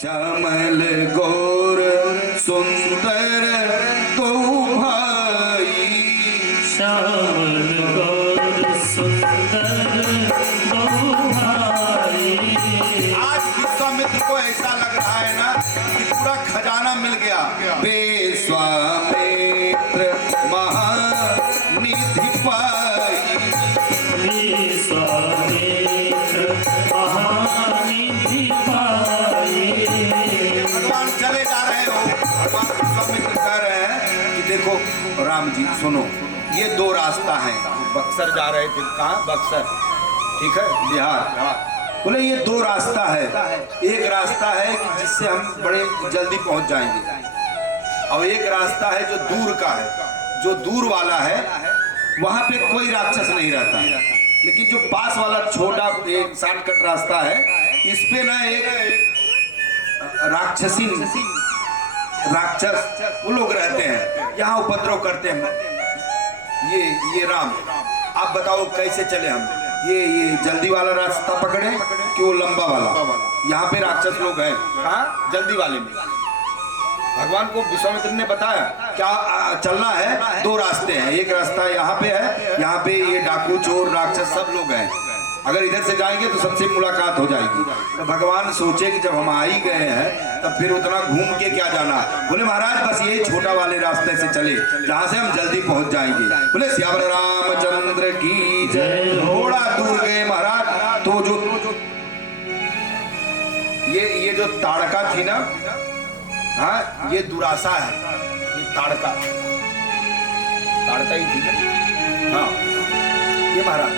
श्यामल गौर सुंदर दो भाई, श्यामल गौर सुंदर दो भाई। आज विश्वामित्र को ऐसा लग रहा है ना कि पूरा खजाना मिल गया। विश्वामित्र महानिधि पाई, विश्वामित्र महानिधि पाई। भगवान चले जा रहे हो, भगवान विश्वामित्र कह रहे हैं कि देखो राम जी सुनो, ये दो रास्ता है। बक्सर जा रहे थे, कहाँ? बक्सर, ठीक है, बिहार। बोले ये दो रास्ता है, एक रास्ता है कि जिससे हम बड़े जल्दी पहुंच जाएंगे, और एक रास्ता है जो दूर का है। जो दूर वाला है वहां पे कोई राक्षस नहीं रहता है, लेकिन जो पास वाला छोटा एक शॉर्टकट रास्ता है, इस पे ना एक राक्षस वो लोग रहते हैं, यहाँ उपद्रव करते हैं। ये राम, आप बताओ कैसे चले हम? ये जल्दी वाला रास्ता पकड़े कि वो लंबा वाला? यहाँ पे राक्षस लोग हैं। कहाँ? जल्दी वाले में। भगवान को विश्वामित्र ने बताया क्या चलना है, दो रास्ते हैं। एक रास्ता यहाँ पे है, यहाँ पे ये डाकू चोर राक्षस सब लोग हैं, अगर इधर से जाएंगे तो सबसे मुलाकात हो जाएगी। तो भगवान सोचे कि जब हम आ ही गए हैं तब फिर उतना घूम के क्या जाना। बोले महाराज बस यही छोटा वाले रास्ते से चले, जहाँ से हम जल्दी पहुंच जाएंगे। बोले श्यामल रामचंद्र की जय। थोड़ा दूर गए महाराज तो जो ये जो ताड़का थी ना, हाँ ये दुरासा है, ये ताड़का ही थी ना, हाँ ये महाराज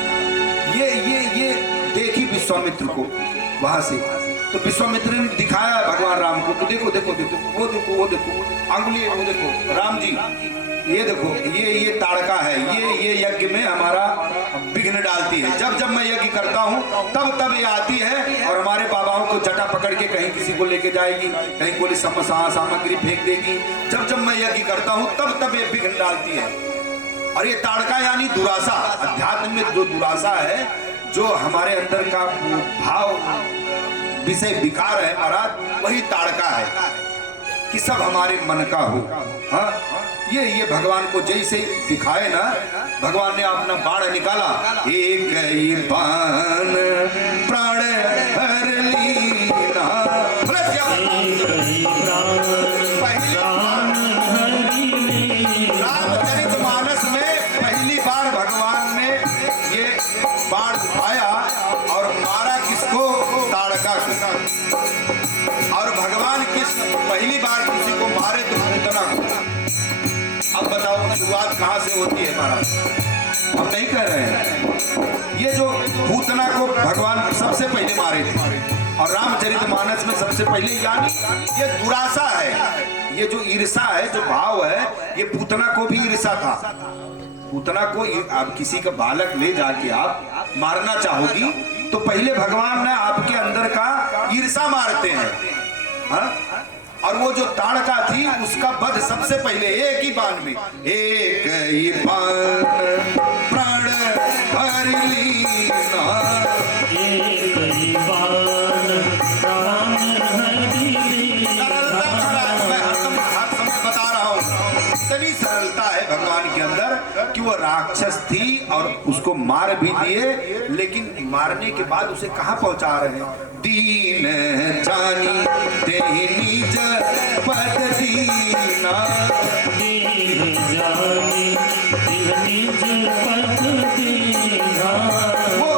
ये देखी विश्वामित्र को वहां से। तो विश्वामित्र ने दिखाया भगवान राम को कि देखो देखो देखो, वो देखो वो देखो, अंगुली वो देखो, राम जी ये देखो, ये ताड़का है, ये यज्ञ में हमारा विघ्न डालती है। जब जब मैं यज्ञ करता हूँ तब ये आती है और हमारे बाबाओं को जटा पकड़ के कहीं किसी को लेके जाएगी, कहीं कोई सामग्री फेंक देगी। जब जब मैं यज्ञ करता हूँ तब ये विघ्न डालती है। और ये ताड़का यानी दुरासा, अध्यात्म में जो दुरासा है, जो हमारे अंदर का भाव विषय विकार है महाराज, वही ताड़का है कि सब हमारे मन का हो। हाँ ये भगवान को जैसे दिखाए ना, भगवान ने अपना बाण निकाला, एक ही बाण प्राण हर लीना। रामचरितमानस में पहली बार भगवान ने ये बाण उठाया और मारा किसको? ताड़का को। और भगवान पहली बार किसी को मारे तो पूतना को। अब बताओ शुरुआत कहाँ से होती है महाराज? हम नहीं कह रहे हैं। ये जो पूतना को भगवान सबसे पहले मारे थे, और रामचरितमानस में सबसे पहले, यानी ये दुरासा है, ये जो ईर्षा है, जो भाव है, ये पूतना को भी ईर्षा था। पूतना को आप किसी का बालक ले जाके आप मारना चाहोगी तो पहले भगवान ने आपके अंदर का ईर्षा मारते हैं। हाँ? और वो जो ताड़का थी उसका वध सबसे पहले एक ही बाण में, एक ही बाण प्राण हर लीना, एक ही बाण प्राण हर लीना। मैं हर समय बता रहा हूँ, इतनी सरलता है भगवान के अंदर कि वो राक्षस थी और उसको मार भी दिए, लेकिन मारने के बाद उसे कहाँ पहुंचा रहे हैं? दीन जानी तेहि निज पद दीना, दीन जानी तेहि निज पद दीना। वो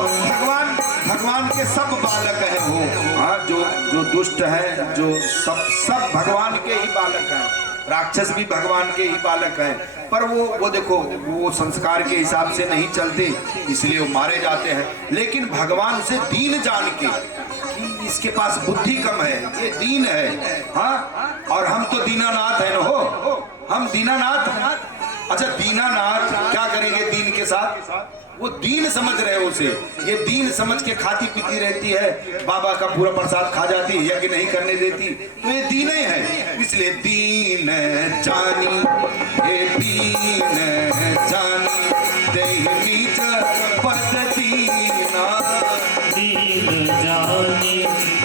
भगवान के सब बालक है वो। हाँ जो दुष्ट है, जो सब भगवान के ही बालक हैं। राक्षस भी भगवान के ही बालक हैं, पर वो देखो वो संस्कार के हिसाब से नहीं चलते, इसलिए वो मारे जाते हैं। लेकिन भगवान उसे दीन जान के, इसके पास बुद्धि कम है, ये दीन है। हाँ और हम तो दीनानाथ है ना, हो हम दीनानाथ। अच्छा दीनानाथ क्या करेंगे दीन के साथ? वो दीन समझ रहे हो उसे, ये दीन समझ के खाती पीती रहती है, बाबा का पूरा प्रसाद खा जाती है, यज्ञ नहीं करने देती, तो ये दीन ही है। इसलिए दीन जानी हे दीन जानी तेहि निज पद दीना, दीन जानी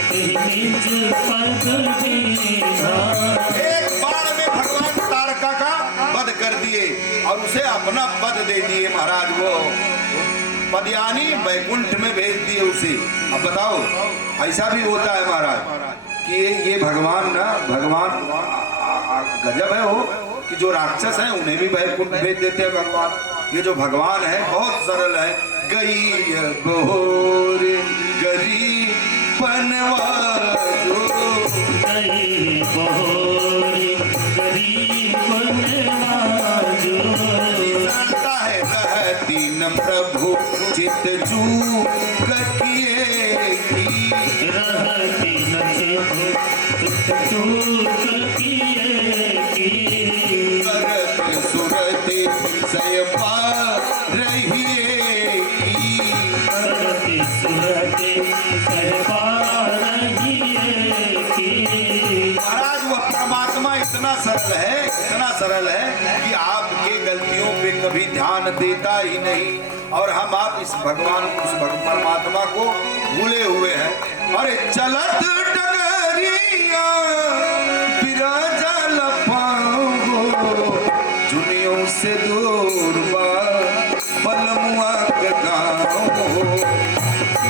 तेहि निज पद दीना। एक बाण में भगवान तारका का वध कर दिए और उसे अपना पद दे दिए महाराज। वो पदयानी बैकुंठ में भेज दिए उसे। अब बताओ ऐसा भी होता है महाराज कि ये भगवान ना भगवान गजब है वो कि जो राक्षस हैं उन्हें भी बैकुंठ भेज देते हैं भगवान। ये जो भगवान है बहुत सरल है। गई बोर गरीब बनवाजो, गई बहोरी गरीब बनवाजो। जानता है रहती न प्रभु चित चूक किएगी, रहती न चित चूक किएगी। करत सुरत सय पा रहिएगी। करती सुरते सहपा रहिएगी। महाराज वो परमात्मा इतना सरल है कि आपके गलतियों पे कभी ध्यान देता ही नहीं। और हम आप इस भगवान उस परमात्मा को भूले हुए हैं। अरे चलत डगरिया बिराजा लपाओ, दुनियों से दूर बा बलमुआ के गाँव।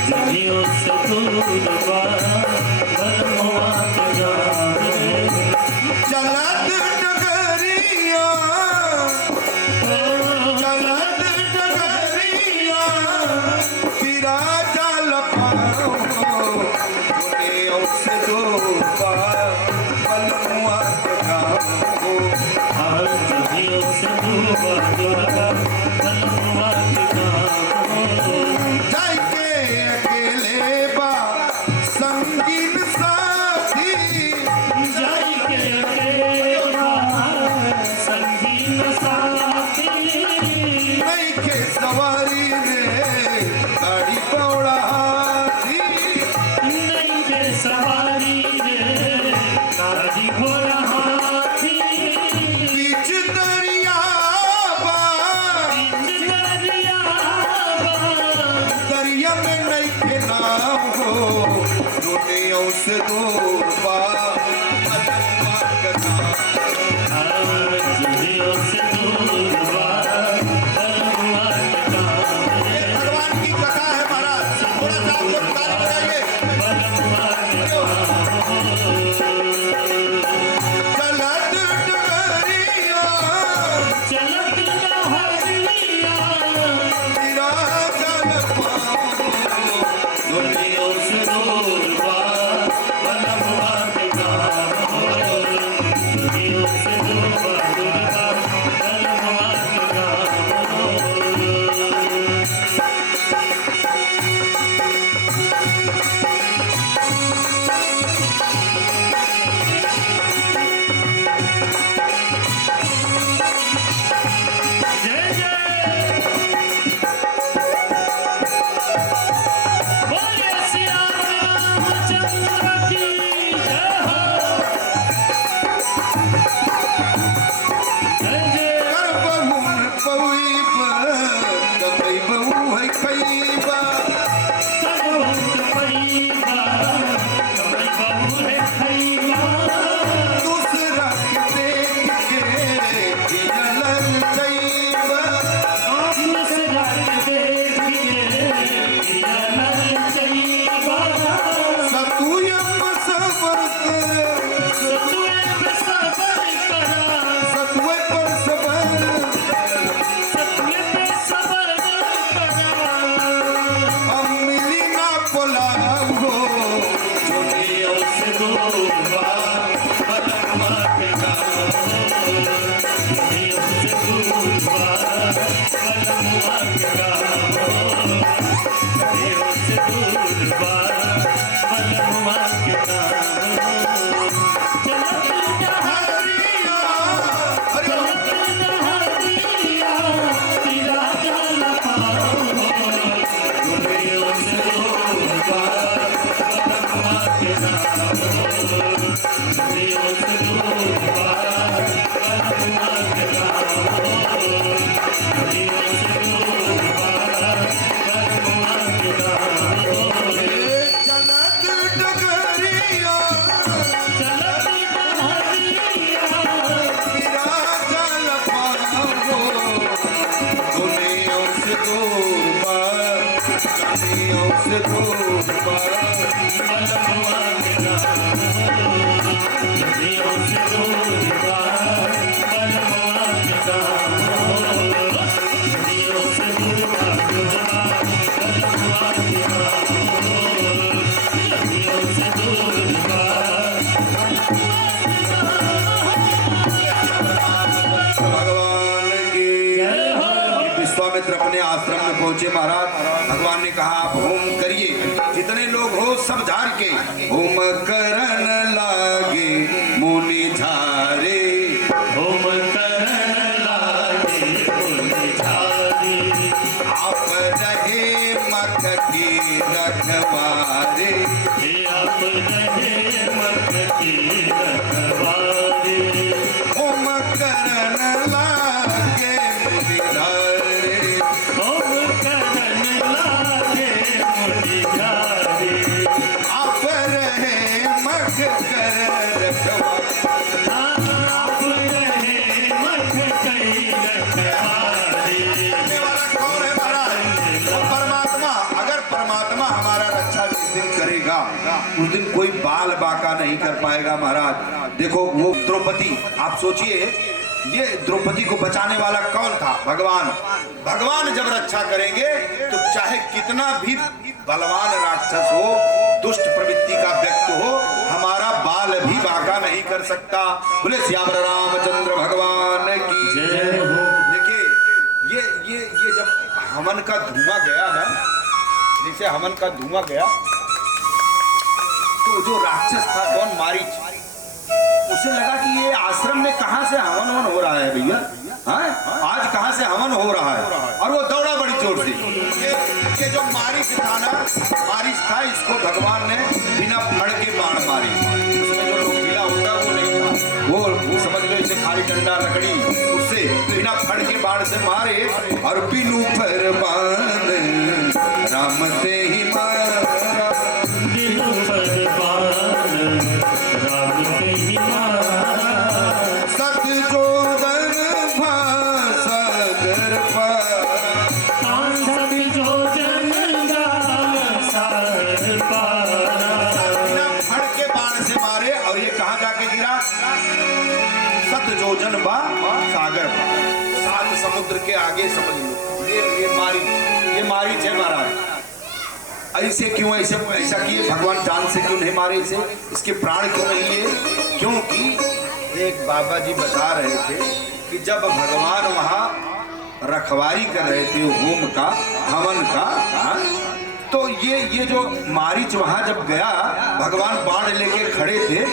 दुनियों से दूर बा बलमुआ के गाँव। चलत डगरिया चलत डगरिया बिराजा लपाओ, दुनियों से दूर बा बलमुआ के गाँव। दुनियों से दूर बा बलमुआ के गाँव। जाके अकेले बा संगीन साथी, जाई के अकेला संगीन साथी। नहीं के सवारी रे गाड़ी पौड़ा हाथी। नहीं के सवारी रे गाड़ी घोड़ा हाथी। बीच दरिया बा दरिया बा दरिया में नहीं के नाम हो, दुनिया से दूर बा बलमुआ के गाँव। दुनियों से दूर बा बलमुआ के गाँव। ये भगवान की कथा है महाराज। थोड़ा सा आप लोग ताली बजाइए। बलमुआ के गाँव। चलत डगरिया चलत लहरिया बिराजा लपाओ, दुनियों से दूर बा बलमुआ के गाँव। दुनियों से दूर बा बलमुआ के गाँव। जय जय बोले सिया रामचंद्र की जय हो। जय जय कर बहुन पौईबा कपई बहु है खईबा। तबहुत पैबा कमई बहुरे खैबा। दूसरा के देख के जियलन चईबा। दूसरा के देखिए जियलन चैबा। सतुयम सबर कर सतुए पे सबर करा। सतुए पर सबर। सतुए पे सबर करा। हम मिली ना बोलाओ, दुनियों से दूर बा बलमुआ के गाँव। दुनियों से दूर बा बलमुआ के गाँव। दुनियों से दूर बा बलमुआ के गाँव। चलत डहरिया चलत डहरिया बिराजा लपाओ। दुनियों से दूर बा बलमुआ के गाँव। दुनियों से दूर बा बलमुआ के गाँव। दुनियों से दूर बा बलमुआ के गाँव। चलत डगरिया अपने आश्रम में पहुंचे महाराज। भगवान ने कहा आप होम करिए, जितने लोग हो सब झाड़ के होम करन लागे मुनि झारे। होम करन लागे मुनि झारे। आप रहे मख की रखवारे। आप रहे मख की रखवारे। होम करन लागे मुनि झारे। होम करन लागे मुनि झारे। आप रहे मख कर रखवारे। आप रहे मख कई रखवारे। करने वाला कौन है महाराज? वो परमात्मा। अगर परमात्मा हमारा रक्षा जिस दिन करेगा उस दिन कोई बाल बाका नहीं कर पाएगा महाराज। देखो वो द्रौपदी, आप सोचिए ये द्रौपदी को बचाने वाला कौन था? भगवान। भगवान जब रक्षा करेंगे तो चाहे कितना भी बलवान राक्षस हो, दुष्ट प्रवृत्ति का व्यक्ति हो, हमारा बाल भी बाका नहीं कर सकता। बोले श्यावर रामचंद्र भगवान की जय हो। देखिए ये जब हवन का धुआं गया ना, जैसे हवन का धुआं गया तो जो राक्षस था कौन, मारीच, उसे लगा कि ये आश्रम में कहां से हवन हो रहा है भैया, हाँ? आज कहां से हवन हो रहा है? और वो दौड़ा बड़ी जोर से। ये जो मारीच था ना, मारीच था, इसको भगवान ने बिना फड़ के बाण मारी। उसमें जो लोखीला होता वो नहीं था, वो समझ लो इसे खाली डंडा लकड़ी, उससे बिना फड़ के बाण से मारे और बिनु पर बाण राम ते ही मारा। बिनु पर बाण राम ते ही मारा। सत जोदन भासागर पारा। सब जो जन सागर पारा। बिना फड़ के बाण से मारे और ये कहाँ जाके गिरा? सत जोजन बा सागर पार, 7 समुद्र के आगे समझ लो। ये मारीच है महाराज। ऐसे क्यों ऐसा किए भगवान? जान से क्यों नहीं मारे इसे? इसके प्राण क्यों नहीं लिए? क्योंकि एक बाबा जी बता रहे थे कि जब भगवान वहां रखवारी कर रहे थे होम का, हवन का, हाँ? तो ये जो मारीच वहां जब गया, भगवान बाण लेके खड़े थे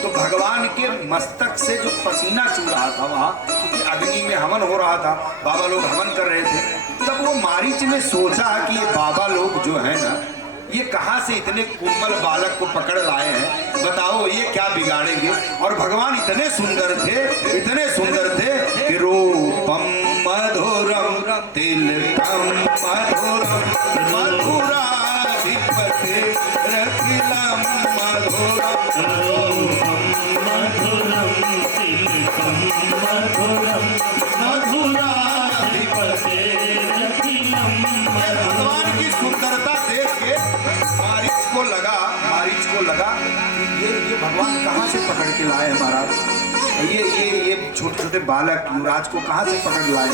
तो भगवान के मस्तक से जो पसीना चू रहा था वहां, क्योंकि अग्नि में हवन हो रहा था, बाबा लोग हवन कर रहे थे, तब वो मारीच ने सोचा कि ये बाबा लोग जो है ना, ये कहां से इतने कोमल बालक को पकड़ लाए हैं, बताओ ये क्या बिगाड़ेंगे? और भगवान इतने सुंदर थे कि रूपम मधुरम तिलकम मधुरम मधुराधिपते रखिलम मधुरम। मधुरम तिलकम मधुरम मधुराधिपते रखिलम मधुरम। भगवान की सुंदरता देख के मारीच को लगा कि ये भगवान कहाँ से पकड़ के लाए महाराज? ये छोटे छोटे बालक युवराज को कहाँ से पकड़ लाए?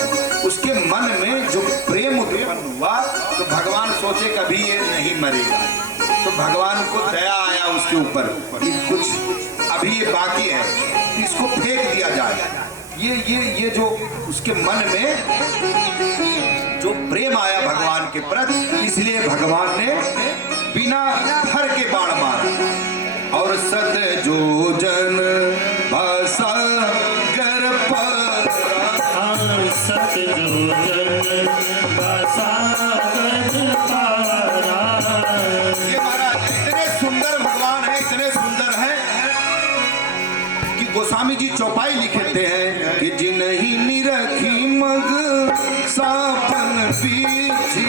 उसके मन में जो प्रेम उत्पन्न हुआ तो भगवान सोचे कभी ये नहीं मरेगा, तो भगवान को दया आया उसके ऊपर कि कुछ अभी ये बाकी है, इसको फेंक दिया जाए। ये जो उसके मन में जो प्रेम आया भगवान के प्रति, इसलिए भगवान ने बिना फर के बाण मारा और सत जो जन भासागर पारा। सत जो जन भासागर पारा। ये महाराज इतने सुंदर भगवान है, इतने सुंदर है कि गोस्वामी जी चौपाई लिखते हैं कि जिन्हीं निरखी मग सापन पीछी।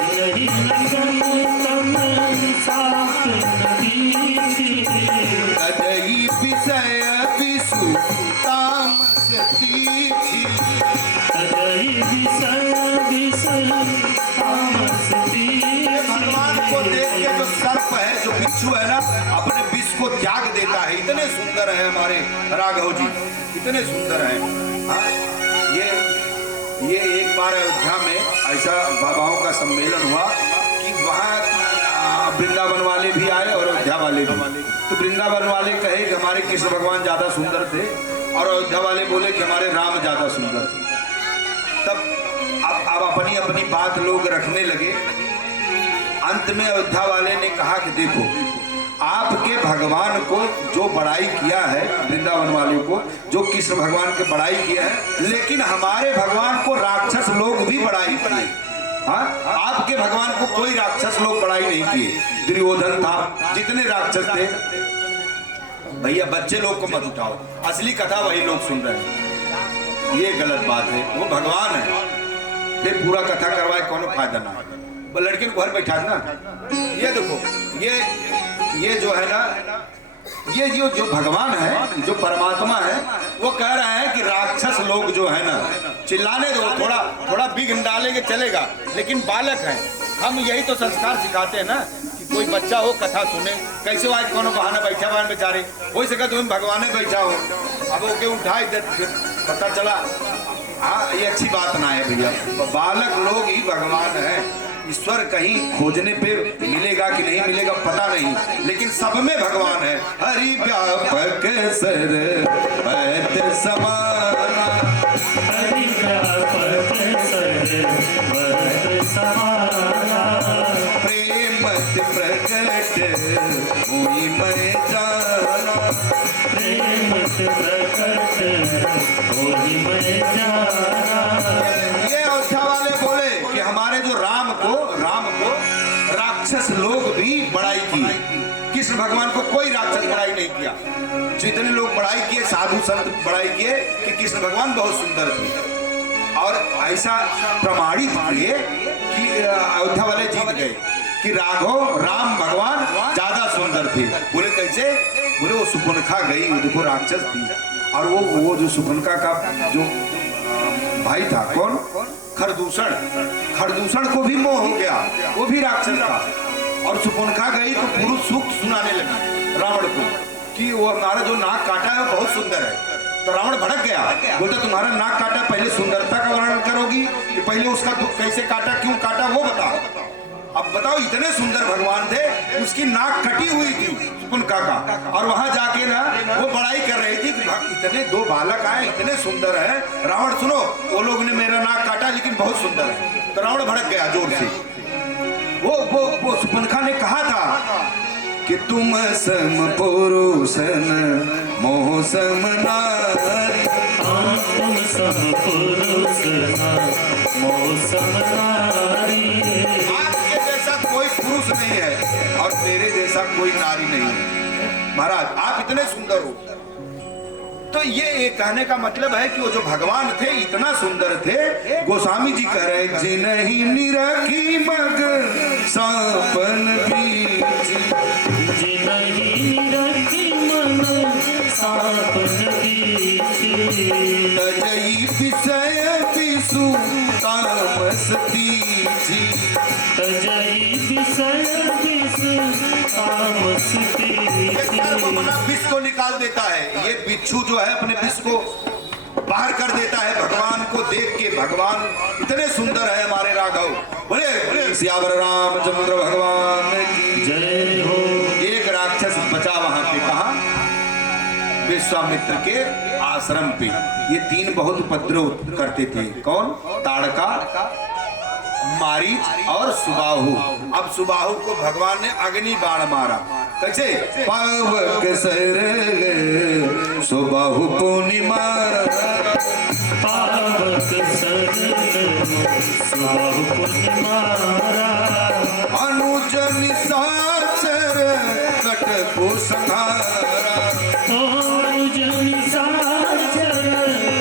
नहीं लगन सापन पीछी। कदई विषय विसु तामस तीछी। कदई विषय तामस तीछी। भगवान को देख के जो सर्प है, जो बिच्छू है ना, अपने विष को त्याग देता है। इतने सुंदर है हमारे राघव जी, इतने सुंदर है। हाँ? ये एक बार अयोध्या में ऐसा बाबाओं का सम्मेलन हुआ कि वहाँ वृंदावन वाले भी आए और अयोध्या वाले भी। तो वृंदावन वाले कहे कि हमारे कृष्ण भगवान ज्यादा सुंदर थे और अयोध्या वाले बोले कि हमारे राम ज्यादा सुंदर थे। तब अब अब अपनी अपनी बात लोग रखने लगे। अंत में अयोध्या वाले ने कहा कि देखो, आपके भगवान को जो बड़ाई किया है, वृंदावन वाले को जो कृष्ण भगवान के बड़ाई किया है, लेकिन हमारे भगवान को राक्षस लोग भी बड़ाई किए। हाँ, आपके भगवान को कोई राक्षस लोग बड़ाई नहीं किए। दुर्योधन था, जितने राक्षस थे। भैया बच्चे लोग को मत उठाओ, असली कथा वही लोग सुन रहे हैं, ये गलत बात है। वो भगवान है, फिर पूरा कथा करवाए कोनो फायदा ना है। लड़के को घर बैठा ना, ये देखो, ये जो है ना, ये जो भगवान है, जो परमात्मा है, वो कह रहा है कि राक्षस लोग जो है ना, चिल्लाने दो, थोड़ा विघ्न डालेंगे चलेगा, लेकिन बालक है। हम यही तो संस्कार सिखाते हैं ना कि कोई बच्चा हो कथा सुने। कैसे हो आज कोनो बहाना बैठा बहन बेचारे, हो सके तुम भगवान बैठा हो, अब ओके उठाए पता चला। हाँ, ये अच्छी बात ना है भैया, बालक लोग ही भगवान है। ईश्वर कहीं खोजने पे मिलेगा कि नहीं मिलेगा पता नहीं, लेकिन सब में भगवान है। हरि व्यापक सर्वत्र समाना, हरि व्यापक सर्वत्र समाना, प्रेम प्रकट हुई मैं जाना, प्रेम प्रकट होई मैं जाना। ये अयोध्या वाले बोले कि हमारे जो राम को राक्षस लोग भी बड़ाई की, कृष्ण भगवान को कोई राक्षस बड़ाई नहीं किया। जितने लोग बड़ाई किए, साधु संत बड़ाई किए कि कृष्ण भगवान बहुत सुंदर थे, और ऐसा प्रमाणित किए कि अयोध्या वाले जीत गए कि राम भगवान ज्यादा सुंदर थे। बोले कैसे? बोले वो सुपनखा गई, वो देखो राक्षस थी, और वो जो सुपनखा का जो भाई था, कौन? खरदूषण को भी मोह हो गया, वो भी राक्षस था, और सुपनखा गई तो पुरुष सुख सुनाने लगी रावण को कि वो हमारा जो नाक काटा है वो बहुत सुंदर है। तो रावण भड़क गया, बोलता तुम्हारा नाक काटा, पहले सुंदरता का वर्णन करोगी कि पहले उसका दुख कैसे काटा, क्यों काटा, वो बताओ। अब बताओ, इतने सुंदर भगवान थे, उसकी नाक कटी हुई थी सुपनखा का, और वहां जाके ना वो बड़ाई कर रही थी कि इतने दो बालक आए, इतने सुंदर है। रावण सुनो, वो लोग ने मेरा नाक काटा लेकिन बहुत सुंदर है। तो रावण भड़क गया जोर से। वो सुपनखा ने कहा था कि तुम सम पुरुष न मोह सम नारी, तुम सम पुरुष न मोह सम नारी। आपके जैसा कोई पुरुष नहीं है और मेरे जैसा कोई नारी नहीं है। महाराज आप इतने सुंदर हो। तो ये कहने का मतलब है कि वो जो भगवान थे इतना सुंदर थे। गोस्वामी जी कह रहे, जिनहि निरखी मग सापन बीच, जिनहि निरखी मन सापन बीच, तजई विषय विसु तामस तीजी, तजई विषय विषु तामस तीजी। अपना विष को निकाल देता है। ये बिच्छू जो है अपने विष को बाहर कर देता है भगवान को देख के। भगवान इतने सुंदर है हमारे राघव। बोले सियावर रामचंद्र भगवान की जय हो। एक राक्षस बचा वहां पे, कहा? विश्वामित्र के आश्रम पे। ये तीन बहुत उपद्रव करते थे। कौन? ताड़का, मारीच और सुबाहु। अब सुबाहु को भगवान ने अग्नि बाण मारा। कैसे? पावक सर सुबाहु पुनि मारा, पावक सर सुबाहु पुनि मारा, अनुज निशाचर कटकु संहारा, अनुज निशाचर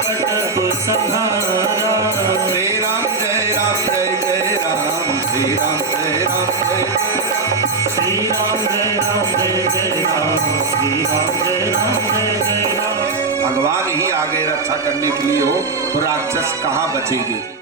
कटकु संहारा। श्री राम जय राम जय जय राम, श्री राम जय राम जय जय राम, श्री राम जय राम जय जय राम, श्री राम जय राम जय जय राम। भगवान ही आगे रक्षा करने के लिए हो तो राक्षस कहाँ बचेंगे?